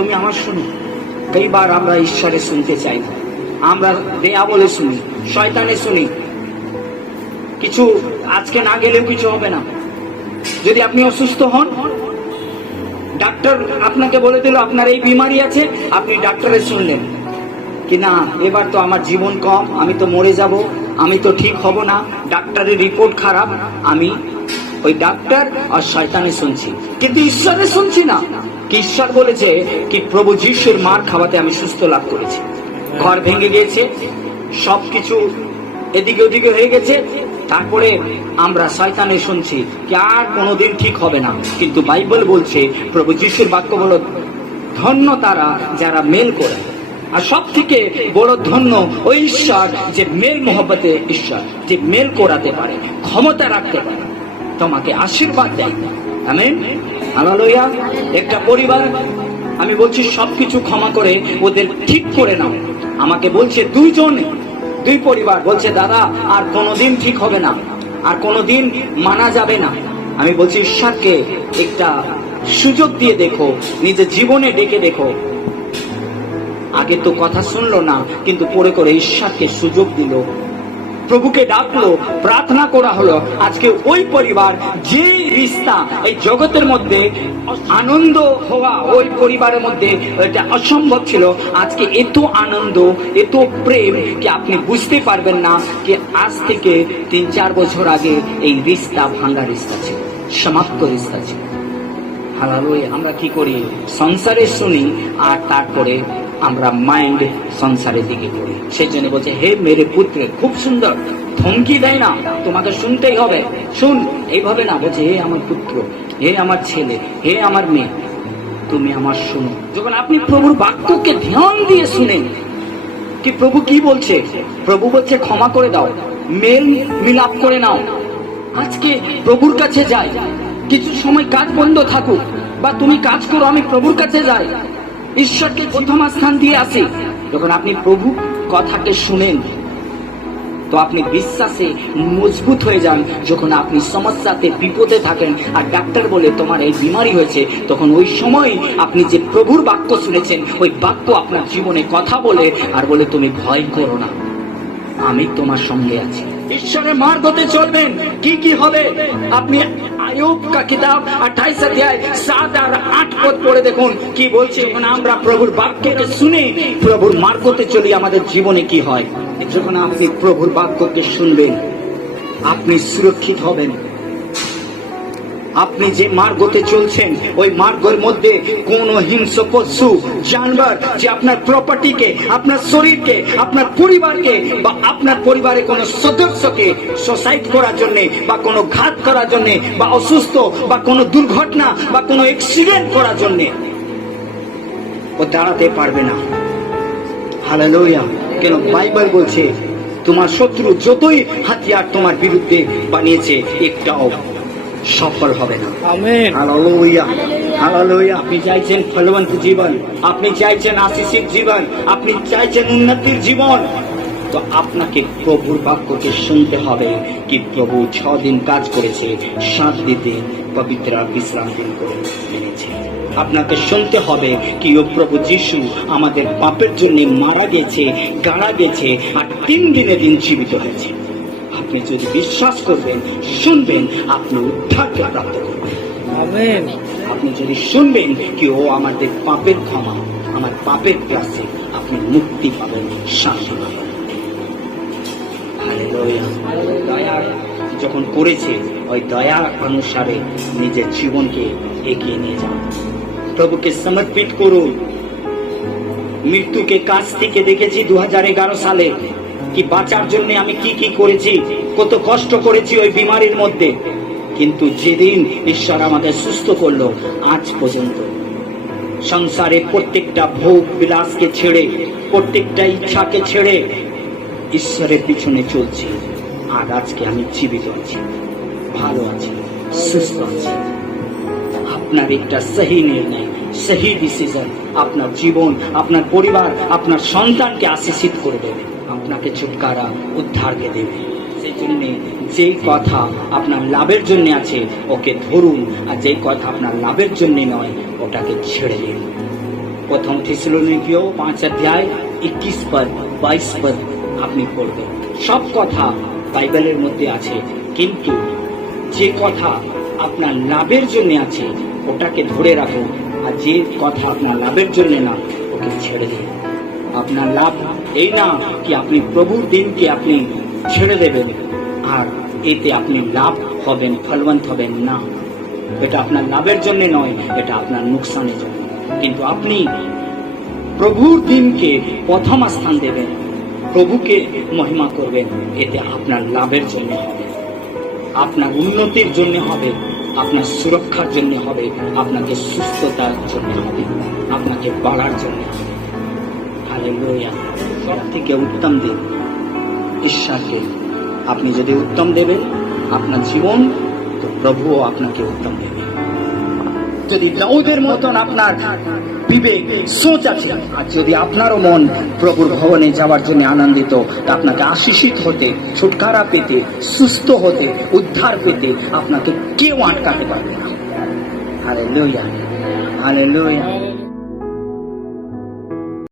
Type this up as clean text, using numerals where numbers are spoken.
তুমি আমার শুনো। কইবার আমরা ঈশ্বরে শুনতে চাই না, আমরা দেয়া বলে শুনি, শয়তানে শুনি। কিছু আজকে না গেলেও কিছু হবে না। যদি আপনি অসুস্থ হন, ডাক্তার আপনাকে বলে দিল আপনার এই বিমারি আছে, আপনি ডাক্তারের শুনলেন কি না, এবার তো আমার জীবন কম, আমি তো মরে যাব, আমি তো ঠিক হব না, ডাক্তারের রিপোর্ট খারাপ, আমি ওই ডাক্তার আর শয়তানে শুনছি, কিন্তু ঈশ্বরে শুনছি না। কি ঈশ্বর বলেছে কি প্রভু যিশুর মার খাওয়াতে আমি সুস্থ লাভ করেছি। ঘর ভেঙে গিয়েছে, সবকিছু এদিকে ওদিকে হয়ে গেছে, তারপরে আমরা শয়তানে শুনছি কি আর কোনোদিন ঠিক হবে না। কিন্তু বাইবেল বলছে, প্রভু যিশুর বাক্য বলো, ধন্য তারা যারা মেল করে। আর সব থেকে বড় ধন্য ওই ঈশ্বর যে মেল মোহব্বতে ঈশ্বর, যে মেল করাতে পারে, ক্ষমতা রাখতে পারে, তোমাকে আশীর্বাদ দেয়। Amen, hallelujah. একটা পরিবার, আমি বলছি সবকিছু ক্ষমা করে ওদের ঠিক করে নাও। আমাকে বলছে দুই পরিবার বলছে, দাদা আর কোনোদিন ঠিক হবে না, আর কোনোদিন মানা যাবে না। আমি বলছি ঈশ্বরকে একটা সুযোগ দিয়ে দেখো, নিজের জীবনে ডেকে দেখো। আগে তো কথা শুনলো না, কিন্তু পরে করে ঈশ্বরকে সুযোগ দিল, প্রভুকে ডাকলো, প্রার্থনা করা হলো। আজকে ওই পরিবার, যে রিস্তা এই জগতের মধ্যে আনন্দ হওয়া ওই পরিবারের মধ্যে এটা অসম্ভব ছিল, আজকে এত আনন্দ, এত প্রেম কি আপনি বুঝতে পারবেন না কি আজ থেকে 3-4 বছর আগে এই রিস্তা ভাঙ্গা রিস্তা ছিল, সমাপ্ত রিস্তা ছিল। হালেলুয়া। আমরা কি করি, সংসারে শুনি আর তারপরে আমরা মাইন্ড সংসারের দিকে করি। সেই জন্য বলছে, হে মেরে পুত্র, খুব সুন্দর, ধমকি দেয় না, তোমাকে শুনতেই হবে, শুন, এইভাবে না, বলছে হে আমার পুত্র, হে আমার ছেলে, হে আমার মেয়ে, তুমি আমার শুনো। যখন আপনি প্রভুর বাক্যকে ধ্যান দিয়ে শুনেন কি প্রভু কি বলছে, প্রভু বলছে ক্ষমা করে দাও, মেল মিলাপ করে নাও। আজকে প্রভুর কাছে যাই, কিছু সময় কাজ বন্ধ থাকুক বা তুমি কাজ করো, আমি প্রভুর কাছে যাই, ঈশ্বরকে প্রথম স্থান দিয়ে আসি। যখন আপনি প্রভু কথাকে শুনেন তো আপনি বিশ্বাসে মজবুত হয়ে যান। যখন আপনি সমস্যাতে বিপদে থাকেন আর ডাক্তার বলে তোমার এই বিমারি হয়েছে, তখন ওই সময় আপনি যে প্রভুর বাক্য শুনেছেন, ওই বাক্য আপনার জীবনে কথা বলে আর বলে, তুমি ভয় করো না, আমি তোমার সঙ্গে আছি। ঈশ্বরের মার্গতে চলবেন, কি কি হবে আপনি আইয়ুব কা কিতাব 28 অধ্যায় 7 আর 8 পদ পড়ে দেখুন কি বলছে। যখন আমরা প্রভুর বাক্যকে শুনে প্রভুর মার্গতে চলি, আমাদের জীবনে কি হয়। যখন আপনি প্রভুর বাক্যকে শুনবেন, আপনি সুরক্ষিত হবেন। আপনি যে মার্গতে চলছেন, ওই মার্গের মধ্যে কোন হিংস্র পশু জানবার যে আপনার প্রপার্টিকে, আপনার শরীরকে, আপনার পরিবারকে বা আপনার পরিবারে কোনো সদস্যকে সুসাইড করার জন্য বা কোনো ঘাত করার জন্য বা অসুস্থ বা কোনো দুর্ঘটনা বা কোনো অ্যাক্সিডেন্ট করার জন্য ও দাঁড়াতে পারবে না। হালেলুয়া। কেন বাইবেল বলছে, তোমার শত্রু যতই হাতিয়ার তোমার বিরুদ্ধে বানিয়েছে, একটাও সফল হবে না। Amen, hallelujah, hallelujah. আপনি চাইছেন ফলবন্ত জীবন, আপনি চাইছেন আশীষিত জীবন, আপনি চাইছেন উন্নতির জীবন, তো আপনাকে প্রভুর বাক্যকে শুনতে হবে কি প্রভু 6 দিন কাজ করেছে, 7 দিন পবিত্র বিশ্রাম দিন করে এনেছে। আপনাকে শুনতে হবে কি ও প্রভু যিশু আমাদের পাপের জন্য মারা গেছে, গাড়া গেছে আর 3 দিনে দিন জীবিত হয়েছে। আপনি যদি বিশ্বাস করবেন, শুনবেন, আপনি উদ্ধারকে প্রাপ্ত করবেন। আমেন। আপনি যদি শুনবেন কি ও আমাদের পাপের ক্ষমা, আমার পাপের ক্লাসে আপনি মুক্তি পাবেন, শান্তি পাবেন। হালেলুয়া। দয়া যখন করেছে, ওই দয়া অনুসারে নিজের জীবনকে এগিয়ে নিয়ে যান, প্রভুকে সমর্পিত করুন। মৃত্যুকে কাছ থেকে দেখেছি 2011 সালে কি বাঁচার জন্য আমি কি কি করেছি, কত কষ্ট করেছি ওই বিমারির মধ্যে, কিন্তু যেদিন ঈশ্বর আমাদের সুস্থ করলো, আজ পর্যন্ত সংসারে প্রত্যেকটা ভোগ বিলাসকে ছেড়ে, প্রত্যেকটা ইচ্ছাকে ছেড়ে ঈশ্বরের পিছনে চলছি। আর আজকে আমি জীবিত আছি, ভালো আছি, সুস্থ আছি। আপনার একটা সহি নির্ণয়, সহি ডিসিশন আপনার জীবন, আপনার পরিবার, আপনার সন্তানকে আশীষিত করে দেবে, আপনাকে ছুটকারা উদ্ধারকে দেবে। সেই জন্য যেই কথা আপনার লাভের জন্য আছে ওকে ধরুন, আর যেই কথা আপনার লাভের জন্য নয় ওটাকে ছেড়ে দিন। প্রথম থিসলুনিকীয় 5 অধ্যায় 21 পদ 22 পদ আপনি পড়বেন। সব কথা বাইবেলের মধ্যে আছে, কিন্তু যে কথা আপনার লাভের জন্য আছে ওটাকে ধরে রাখুন, আর যে কথা আপনার লাভের জন্য না ওকে ছেড়ে দিন। আপনার লাভ এই না কি আপনি প্রভুর দিনকে আপনি ছেড়ে দেবেন আর এতে আপনি লাভ হবেন, ফলবন্ত হবেন না। এটা আপনার লাভের জন্য নয়, এটা আপনার নুকসানের জন্য। কিন্তু আপনি প্রভুর দিনকে প্রথম স্থান দেবেন, প্রভুকে মহিমা করবেন, এতে আপনার লাভের জন্য হবে, আপনার উন্নতির জন্য হবে, আপনার সুরক্ষার জন্য হবে, আপনাকে সুস্থতার জন্য হবে, আপনাকে বাড়ার জন্য হবে। হালেলুয়া। সব থেকে উত্তম দিন ঈশ্বরকে আপনি যদি উত্তম দেবেন আপনার জীবন, তো প্রভুও আপনাকে উত্তম দেবে। যদি দাউদের মতন আপনার বিবেক সোচ আছে, আর যদি আপনারও মন প্রভুর ভবনে যাওয়ার জন্য আনন্দিত, তা আপনাকে আশীষিত হতে, ছুটকারা পেতে, সুস্থ হতে, উদ্ধার পেতে আপনাকে কেউ আটকাতে পারবে না। Hallelujah, hallelujah.